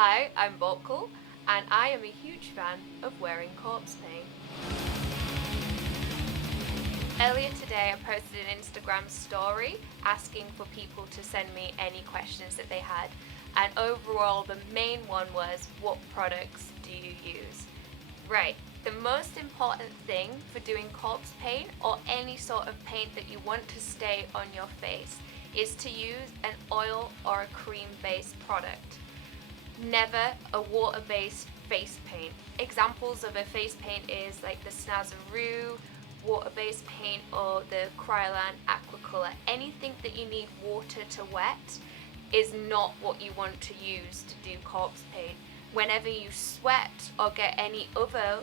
Hi, I'm Borkkvlt, and I am a huge fan of wearing corpse paint. Earlier today I posted an Instagram story asking for people to send me any questions that they had, and overall the main one was, what products do you use? Right, the most important thing for doing corpse paint or any sort of paint that you want to stay on your face is to use an oil or a cream based product. Never a water-based face paint. Examples of a face paint is like the Snazaroo water-based paint or the kryolan aquacolor. Anything that you need water to wet is not what you want to use to do corpse paint. Whenever you sweat or get any other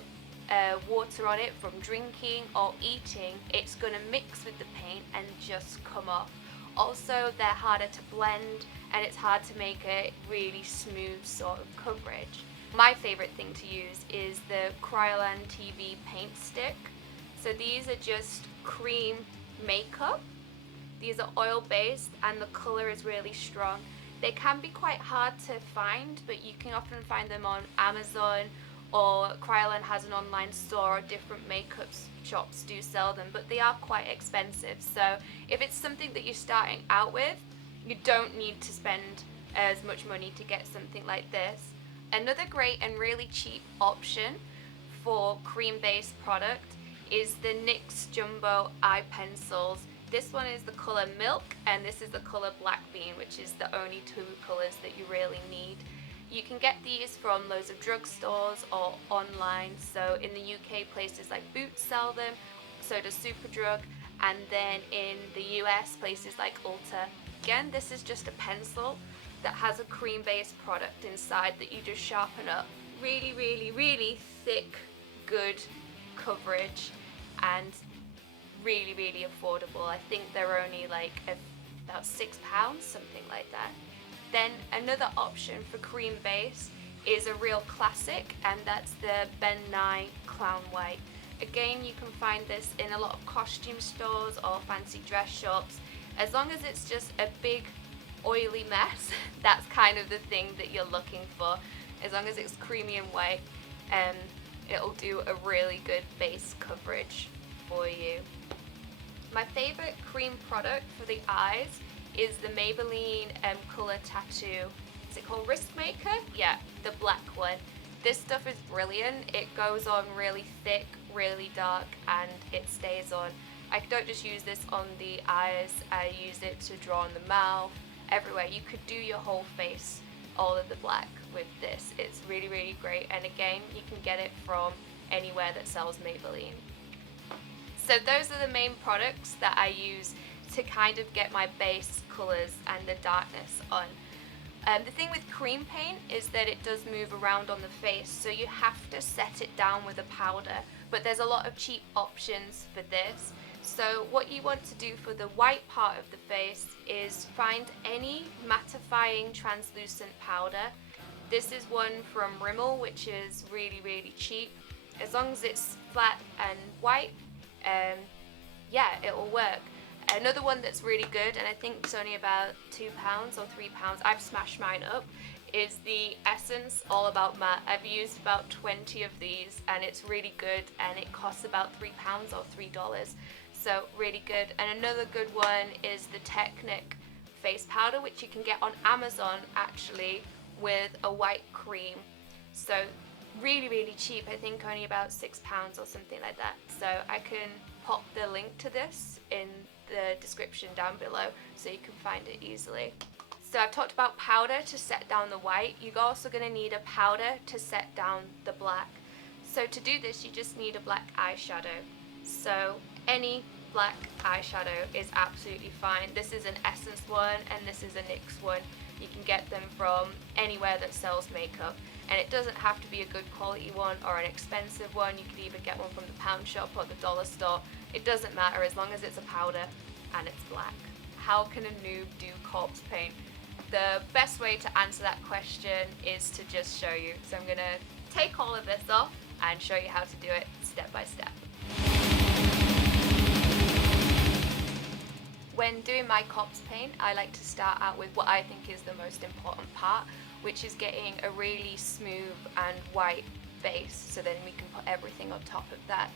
water on it from drinking or eating, it's going to mix with the paint and just come off. Also, they're harder to blend and it's hard to make a really smooth sort of coverage. My favourite thing to use is the Kryolan TV paint stick. So these are just cream makeup. These are oil based and the colour is really strong. They can be quite hard to find, but you can often find them on Amazon, or Kryolan has an online store, or different makeup shops do sell them, but they are quite expensive. So if it's something that you're starting out with, you don't need to spend as much money to get something like this. Another great and really cheap option for cream based product is the NYX Jumbo eye pencils. This one is the colour Milk and this is the colour Black Bean, which is the only two colours that you really need. You can get these from loads of drugstores or online. So in the UK, places like Boots sell them, so does Superdrug, and then in the US, places like Ulta. Again, this is just a pencil that has a cream based product inside that you just sharpen up. Really, really, really thick, good coverage and really, really affordable. I think they're only like about £6, something like that. Then another option for cream base is a real classic, and that's the Ben Nye Clown White. Again, you can find this in a lot of costume stores or fancy dress shops. As long as it's just a big oily mess, that's kind of the thing that you're looking for. As long as it's creamy and white, it'll do a really good base coverage for you. My favourite cream product for the eyes is the Maybelline Colour Tattoo. Is it called Risk Maker? Yeah, the black one. This stuff is brilliant. It goes on really thick, really dark, and it stays on. I don't just use this on the eyes, I use it to draw on the mouth, everywhere. You could do your whole face, all of the black with this. It's really, really great, and again, you can get it from anywhere that sells Maybelline. So those are the main products that I use to kind of get my base colours and the darkness on. The thing with cream paint is that it does move around on the face, so you have to set it down with a powder, but there's a lot of cheap options for this. So what you want to do for the white part of the face is find any mattifying translucent powder. This is one from Rimmel, which is really, really cheap. As long as it's flat and white, yeah, it will work. Another one that's really good, and I think it's only about £2 or £3, I've smashed mine up, is the Essence All About Matte. I've used about 20 of these and it's really good, and it costs about £3 or $3. So really good. And another good one is the Technic face powder, which you can get on Amazon actually with a white cream. So really, really cheap. I think only about £6 or something like that. So I can pop the link to this in the description down below so you can find it easily. So I've talked about powder to set down the white. You're also going to need a powder to set down the black. So to do this, you just need a black eyeshadow. So any black eyeshadow is absolutely fine. This is an Essence one and this is a NYX one. You can get them from anywhere that sells makeup, and it doesn't have to be a good quality one or an expensive one. You could even get one from the pound shop or the dollar store. It doesn't matter as long as it's a powder and it's black. How can a noob do corpse paint? The best way to answer that question is to just show you. So I'm going to take all of this off and show you how to do it step by step. When doing my corpse paint, I like to start out with what I think is the most important part, which is getting a really smooth and white base, so then we can put everything on top of that.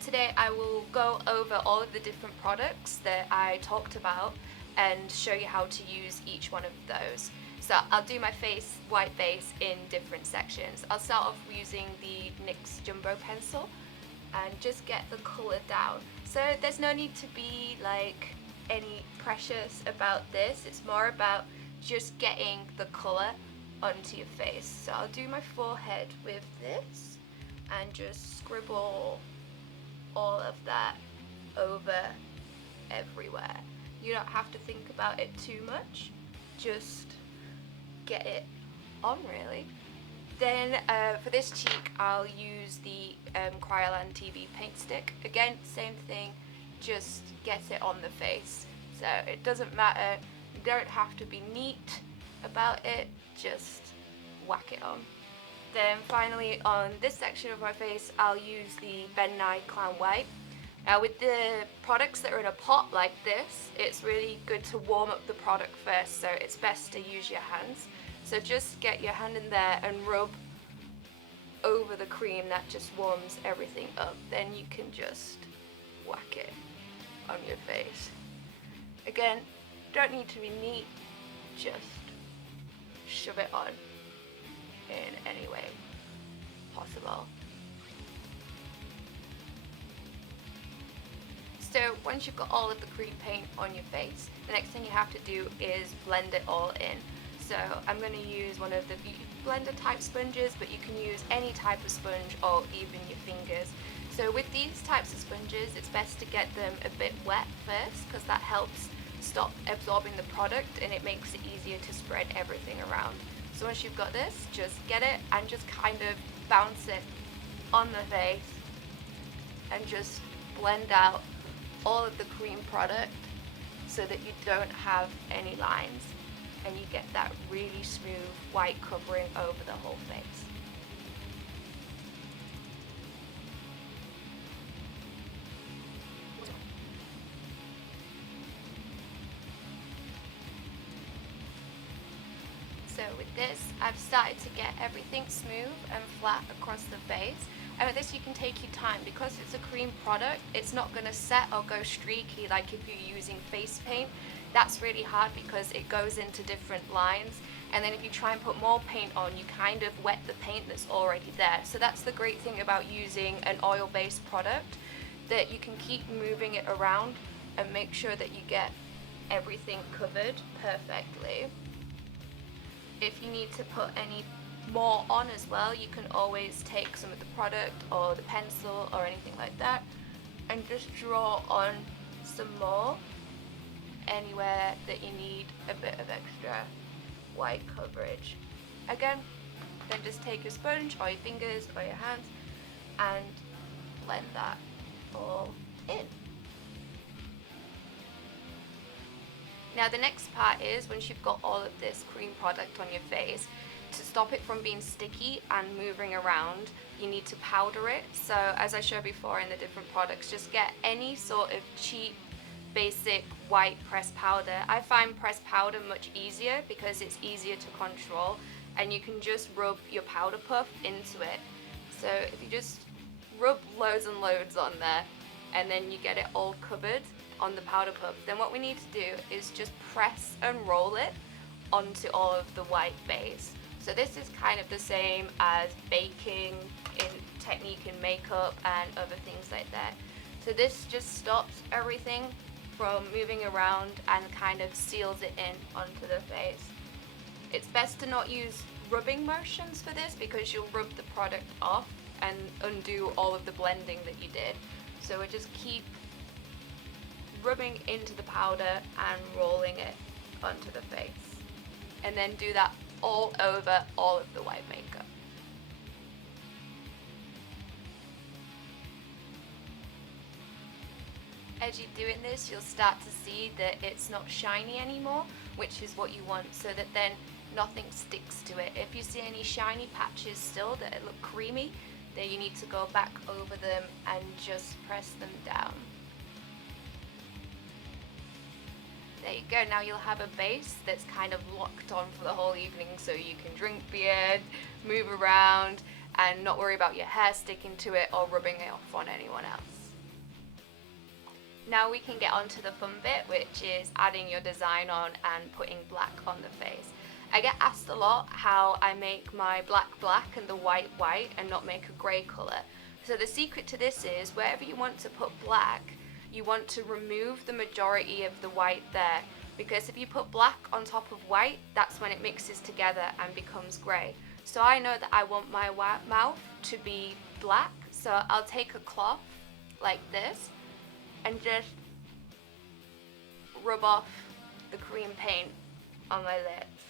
Today I will go over all of the different products that I talked about and show you how to use each one of those. So I'll do my face white base in different sections. I'll start off using the NYX Jumbo pencil and just get the colour down. So there's no need to be like any precious about this, it's more about just getting the colour onto your face. So I'll do my forehead with this and just scribble all of that over everywhere. You don't have to think about it too much, just get it on really. Then for this cheek I'll use the Kryolan TV paint stick. Again, same thing, just get it on the face. So it doesn't matter, you don't have to be neat about it, just whack it on. Then finally on this section of my face I'll use the Ben Nye Clown White. Now with the products that are in a pot like this, it's really good to warm up the product first, so it's best to use your hands. So just get your hand in there and rub over the cream, that just warms everything up. Then you can just whack it on your face. Again, don't need to be neat, just shove it on in any way possible. So once you've got all of the cream paint on your face, the next thing you have to do is blend it all in. So I'm going to use one of the beauty blender type sponges, but you can use any type of sponge or even your fingers. So with these types of sponges, it's best to get them a bit wet first, because that helps stop absorbing the product and it makes it easier to spread everything around. So once you've got this, just get it and just kind of bounce it on the face and just blend out all of the cream product so that you don't have any lines and you get that really smooth white covering over the whole face. So with this, I've started to get everything smooth and flat across the face. And with this you can take your time, because it's a cream product, it's not going to set or go streaky like if you're using face paint. That's really hard because it goes into different lines, and then if you try and put more paint on, you kind of wet the paint that's already there. So that's the great thing about using an oil-based product, that you can keep moving it around and make sure that you get everything covered perfectly. If you need to put any more on as well, you can always take some of the product or the pencil or anything like that and just draw on some more anywhere that you need a bit of extra white coverage. Again, then just take your sponge or your fingers or your hands and blend that all in. Now the next part is, once you've got all of this cream product on your face, to stop it from being sticky and moving around, you need to powder it. So as I showed before in the different products, just get any sort of cheap basic white pressed powder. I find pressed powder much easier because it's easier to control and you can just rub your powder puff into it. So if you just rub loads and loads on there and then you get it all covered on the powder puff, then what we need to do is just press and roll it onto all of the white base. So this is kind of the same as baking in technique in makeup and other things like that. So this just stops everything from moving around and kind of seals it in onto the face. It's best to not use rubbing motions for this because you'll rub the product off and undo all of the blending that you did. So we just keep rubbing into the powder and rolling it onto the face. And then do that all over all of the white makeup. As you're doing this, you'll start to see that it's not shiny anymore, which is what you want, so that then nothing sticks to it. If you see any shiny patches still that look creamy, then you need to go back over them and just press them down. There you go, now you'll have a base that's kind of locked on for the whole evening, so you can drink beer, move around, and not worry about your hair sticking to it or rubbing it off on anyone else. Now we can get on to the fun bit, which is adding your design on and putting black on the face. I get asked a lot how I make my black black and the white white and not make a grey colour. So the secret to this is, wherever you want to put black, you want to remove the majority of the white there, because if you put black on top of white, that's when it mixes together and becomes grey. So I know that I want my mouth to be black, so I'll take a cloth like this and just rub off the cream paint on my lips.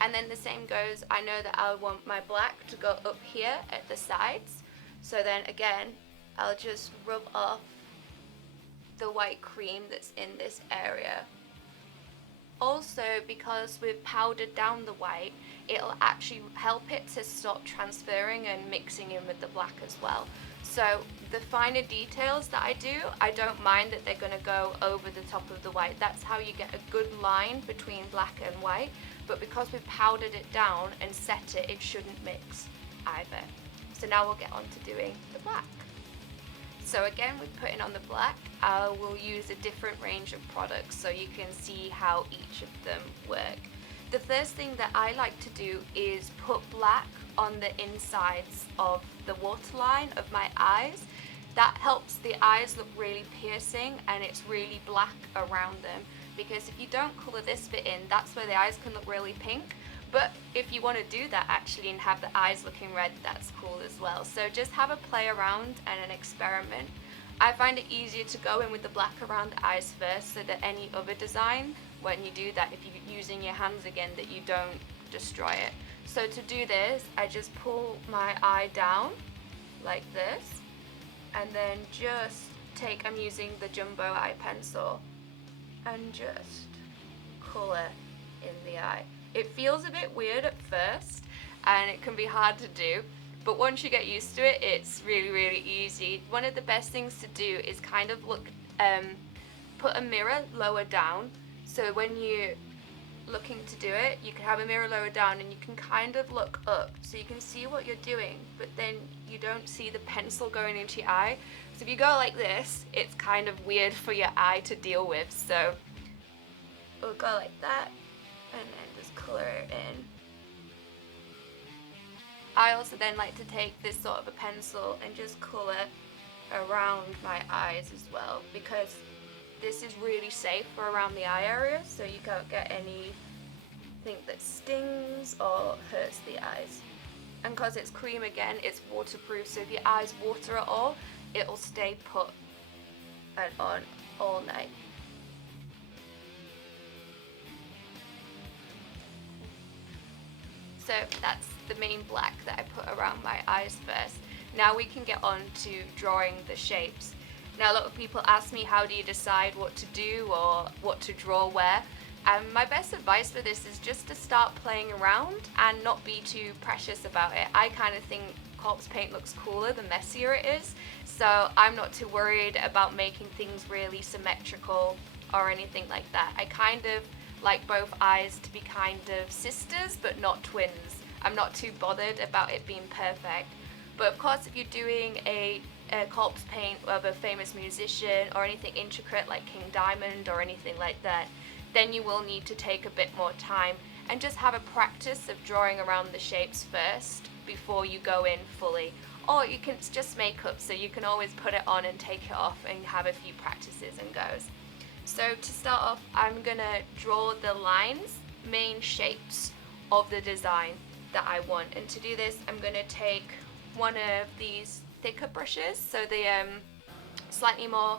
And then the same goes, I know that I want my black to go up here at the sides, so then again I'll just rub off the white cream that's in this area. Also, because we've powdered down the white, it'll actually help it to stop transferring and mixing in with the black as well. So the finer details that I do, I don't mind that they're going to go over the top of the white. That's how you get a good line between black and white. But because we've powdered it down and set it, it shouldn't mix either. So now we'll get on to doing the black. So again, with putting on the black, I will use a different range of products so you can see how each of them work. The first thing that I like to do is put black on the insides of the waterline of my eyes. That helps the eyes look really piercing and it's really black around them, because if you don't colour this bit in, that's where the eyes can look really pink. But if you want to do that actually and have the eyes looking red, that's cool as well. So just have a play around and an experiment. I find it easier to go in with the black around the eyes first, so that any other design, when you do that, if you're using your hands again, that you don't destroy it. So to do this, I just pull my eye down like this, and then just take, I'm using the jumbo eye pencil, and just colour in the eye. It feels a bit weird at first and it can be hard to do, but once you get used to it, it's really, really easy. One of the best things to do is kind of look, put a mirror lower down, so when you're looking to do it, you can have a mirror lower down and you can kind of look up so you can see what you're doing, but then you don't see the pencil going into your eye. So if you go like this, it's kind of weird for your eye to deal with. So we'll go like that and then just colour it in. I also then like to take this sort of a pencil and just colour around my eyes as well, because this is really safe for around the eye area, so you can't get anything that stings or hurts the eyes. And because it's cream again, it's waterproof, so if your eyes water at all, it'll stay put and on all night. So that's the main black that I put around my eyes first. Now we can get on to drawing the shapes. Now a lot of people ask me, how do you decide what to do or what to draw where? My best advice for this is just to start playing around and not be too precious about it. I kind of think corpse paint looks cooler the messier it is, so I'm not too worried about making things really symmetrical or anything like that. I kind of like both eyes to be kind of sisters but not twins. I'm not too bothered about it being perfect. But of course, if you're doing a corpse paint of a famous musician or anything intricate like King Diamond or anything like that, then you will need to take a bit more time and just have a practice of drawing around the shapes first before you go in fully. Or you can just makeup, so you can always put it on and take it off and have a few practices and goes. So to start off, I'm gonna draw the lines, main shapes of the design that I want. And to do this, I'm gonna take one of these thicker brushes, so the slightly more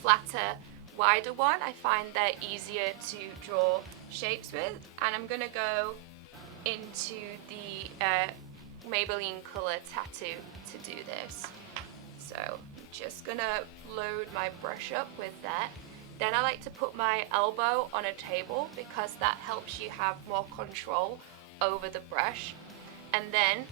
flatter, wider one. I find they're easier to draw shapes with, and I'm gonna go into the Maybelline Color Tattoo to do this. So I'm just gonna load my brush up with that. Then I like to put my elbow on a table because that helps you have more control over the brush, and then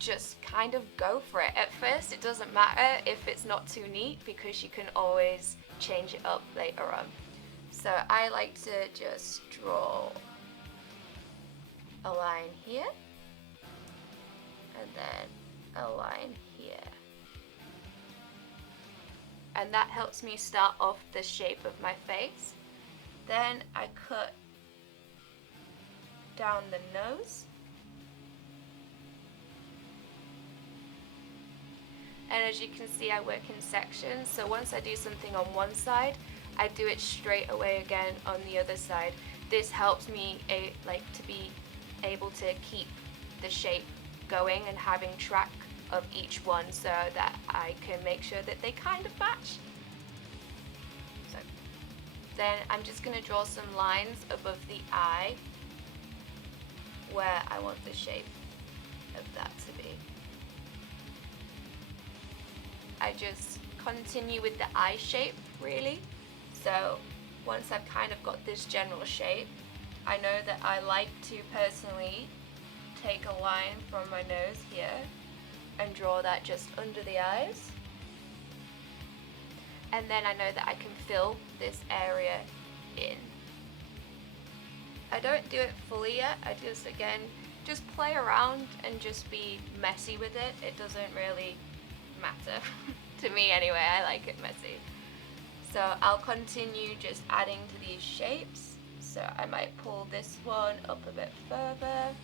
just kind of go for it. At first it doesn't matter if it's not too neat because you can always change it up later on. So I like to just draw a line here and then a line here. And that helps me start off the shape of my face. Then I cut down the nose. And as you can see, I work in sections, so once I do something on one side, I do it straight away again on the other side. This helps me to be able to keep the shape going and having track of each one so that I can make sure that they kind of match. So then I'm just going to draw some lines above the eye where I want the shape of that to be. I just continue with the eye shape really. So once I've kind of got this general shape, I know that I like to personally take a line from my nose here and draw that just under the eyes. And then I know that I can fill this area in. I don't do it fully yet, I just play around and just be messy with it. It doesn't really matter to me anyway. I like it messy. So I'll continue just adding to these shapes. So I might pull this one up a bit further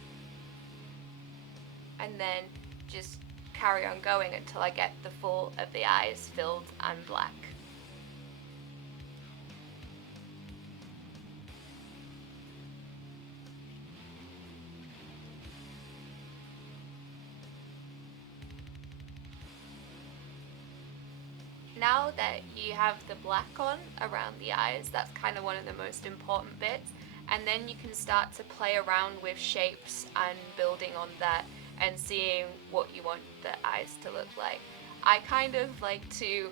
and then just carry on going until I get the full of the eyes filled and black. Now that you have the black on around the eyes, that's kind of one of the most important bits, and then you can start to play around with shapes and building on that and seeing what you want the eyes to look like. I kind of like to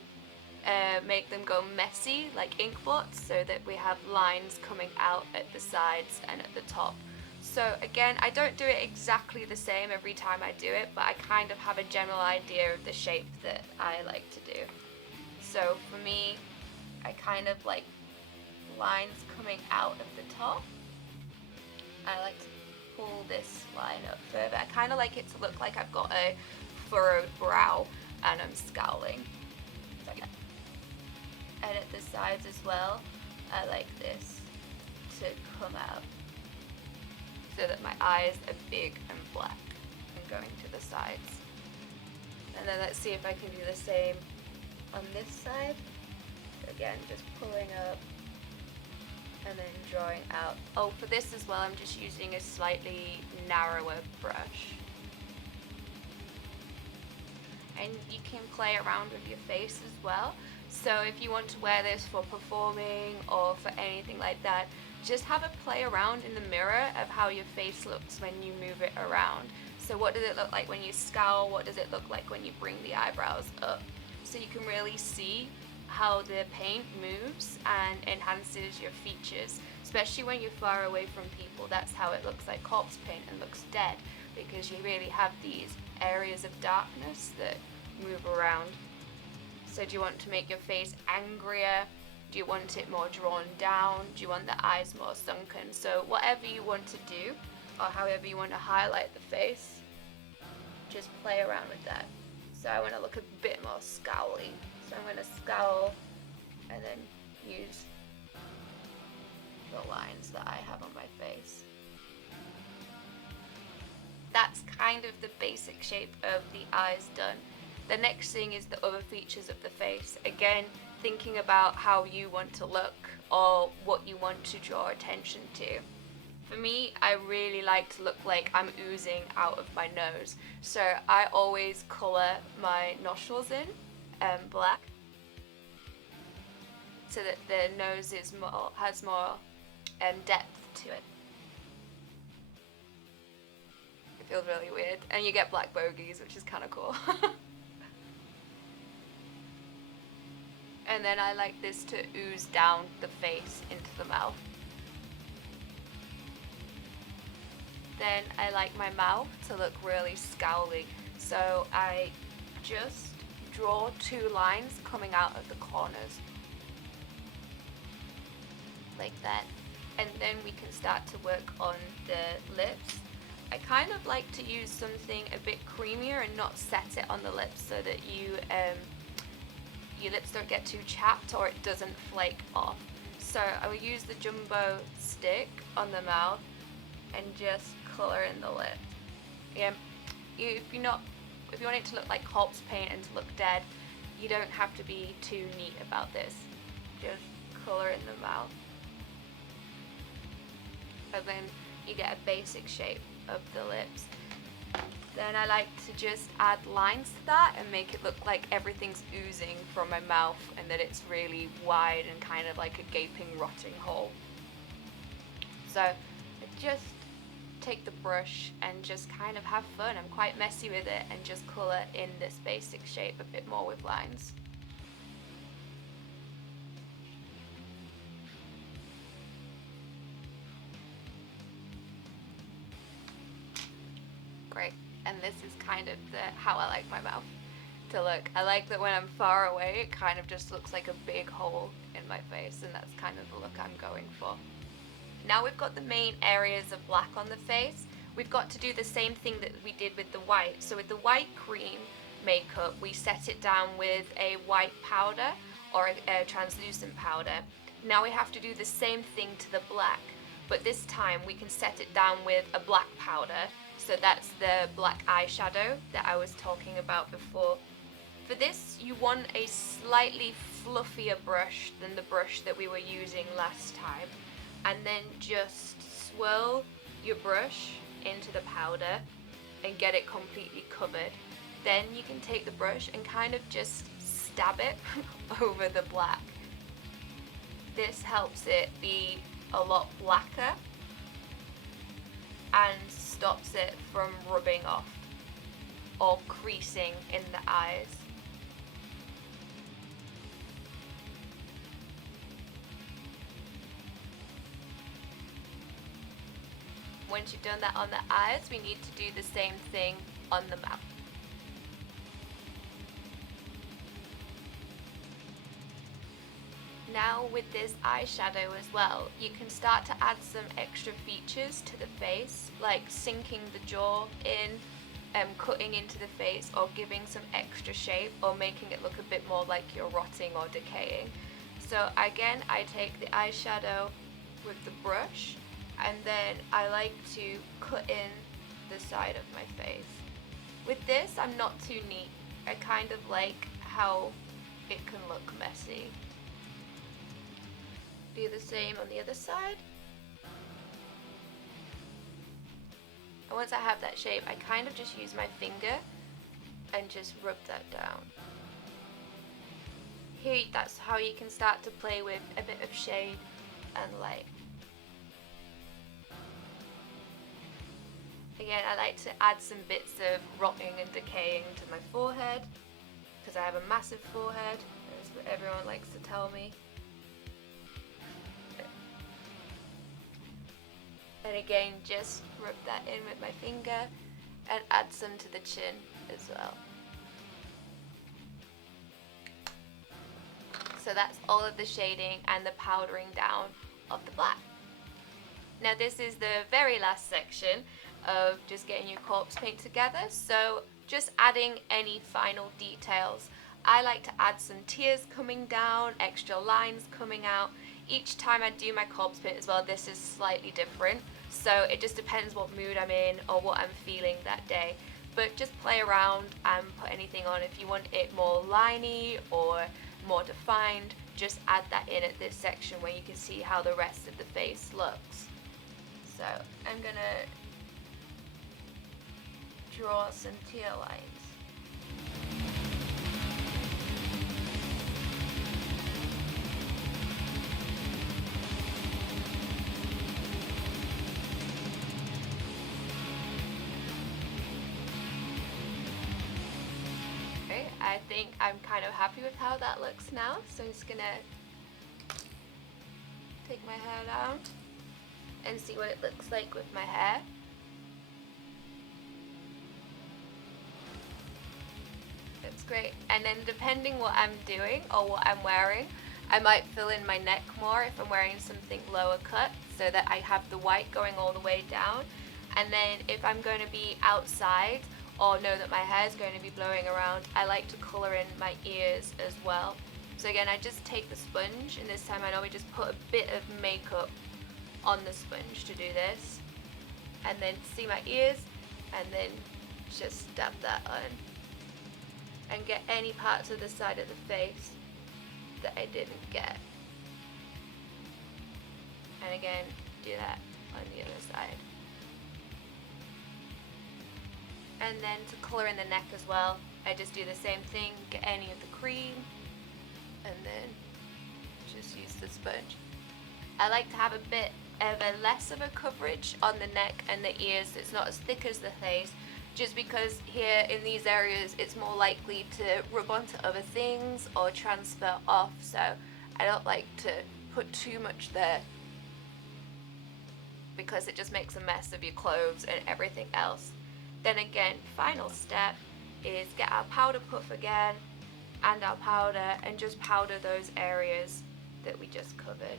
make them go messy like ink blots so that we have lines coming out at the sides and at the top. So again, I don't do it exactly the same every time I do it, but I kind of have a general idea of the shape that I like to do. So for me, I kind of like lines coming out of the top. I like to pull this line up further. I kind of like it to look like I've got a furrowed brow and I'm scowling. And at the sides as well, I like this to come out so that my eyes are big and black and going to the sides. And then let's see if I can do the same on this side. Again, just pulling up and then drawing out. Oh, for this as well, I'm just using a slightly narrower brush. And you can play around with your face as well. So if you want to wear this for performing or for anything like that, just have a play around in the mirror of how your face looks when you move it around. So what does it look like when you scowl? What does it look like when you bring the eyebrows up? So you can really see how the paint moves and enhances your features, especially when you're far away from people. That's how it looks like corpse paint and looks dead, because you really have these areas of darkness that move around. So do you want to make your face angrier? Do you want it more drawn down? Do you want the eyes more sunken? So whatever you want to do, or however you want to highlight the face, just play around with that. So I want to look a bit more scowly. So I'm going to scowl and then use the lines that I have on my face. That's kind of the basic shape of the eyes done. The next thing is the other features of the face. Again, thinking about how you want to look or what you want to draw attention to. For me, I really like to look like I'm oozing out of my nose. So I always colour my nostrils in black, so that the nose has more depth to it. It feels really weird. And you get black bogies, which is kind of cool. And then I like this to ooze down the face into the mouth. Then I like my mouth to look really scowly, so I just draw two lines coming out of the corners. like that. And then we can start to work on the lips. I kind of like to use something a bit creamier and not set it on the lips so that your lips don't get too chapped or it doesn't flake off. So I will use the jumbo stick on the mouth and just colour in the lip. Again, if you want it to look like corpse paint and to look dead, you don't have to be too neat about this. Just colour in the mouth. And then you get a basic shape of the lips. Then I like to just add lines to that and make it look like everything's oozing from my mouth and that it's really wide and kind of like a gaping, rotting hole. So I just take the brush and just kind of have fun. I'm quite messy with it and just colour in this basic shape a bit more with lines. Great. And this is kind of how I like my mouth to look. I like that when I'm far away, it kind of just looks like a big hole in my face, and that's kind of the look I'm going for. Now we've got the main areas of black on the face. We've got to do the same thing that we did with the white. So with the white cream makeup, we set it down with a white powder or a translucent powder. Now we have to do the same thing to the black, but this time we can set it down with a black powder. So that's the black eyeshadow that I was talking about before. For this, you want a slightly fluffier brush than the brush that we were using last time. And then just swirl your brush into the powder and get it completely covered. Then you can take the brush and kind of just stab it over the black. This helps it be a lot blacker and stops it from rubbing off or creasing in the eyes. Once you've done that on the eyes, we need to do the same thing on the mouth. Now with this eyeshadow as well, you can start to add some extra features to the face, like sinking the jaw in, cutting into the face, or giving some extra shape, or making it look a bit more like you're rotting or decaying. So again, I take the eyeshadow with the brush, and then I like to cut in the side of my face. With this, I'm not too neat. I kind of like how it can look messy. Do the same on the other side. And once I have that shape, I kind of just use my finger and just rub that down. Here, that's how you can start to play with a bit of shade and light. Again, I like to add some bits of rotting and decaying to my forehead because I have a massive forehead. That's what everyone likes to tell me. And again, just rub that in with my finger and add some to the chin as well. So that's all of the shading and the powdering down of the black. Now this is the very last section of just getting your corpse paint together, so just adding any final details. I like to add some tears coming down, extra lines coming out. Each time I do my corpse paint as well, this is slightly different, so it just depends what mood I'm in or what I'm feeling that day. But just play around and put anything on. If you want it more liney or more defined, just add that in at this section where you can see how the rest of the face looks. So I'm gonna draw some tear lines. Okay, I think I'm kind of happy with how that looks now, so I'm just gonna take my hair down and see what it looks like with my hair. That's great. And then depending what I'm doing or what I'm wearing, I might fill in my neck more if I'm wearing something lower cut, so that I have the white going all the way down. And then if I'm going to be outside or know that my hair is going to be blowing around, I like to colour in my ears as well. So again, I just take the sponge, and this time I normally just put a bit of makeup on the sponge to do this. And then see my ears, and then just dab that on. And get any parts of the side of the face that I didn't get. And again, do that on the other side. And then to colour in the neck as well, I just do the same thing, get any of the cream, and then just use the sponge. I like to have a bit of a less of a coverage on the neck and the ears, so it's not as thick as the face, just because here in these areas it's more likely to rub onto other things or transfer off, so I don't like to put too much there because it just makes a mess of your clothes and everything else. Then again, final step is get our powder puff again and our powder, and just powder those areas that we just covered.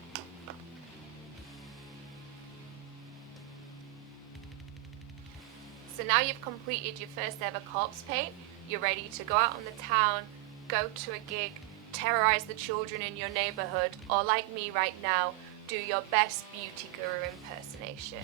So now you've completed your first ever corpse paint, you're ready to go out on the town, go to a gig, terrorize the children in your neighborhood, or like me right now, do your best beauty guru impersonation.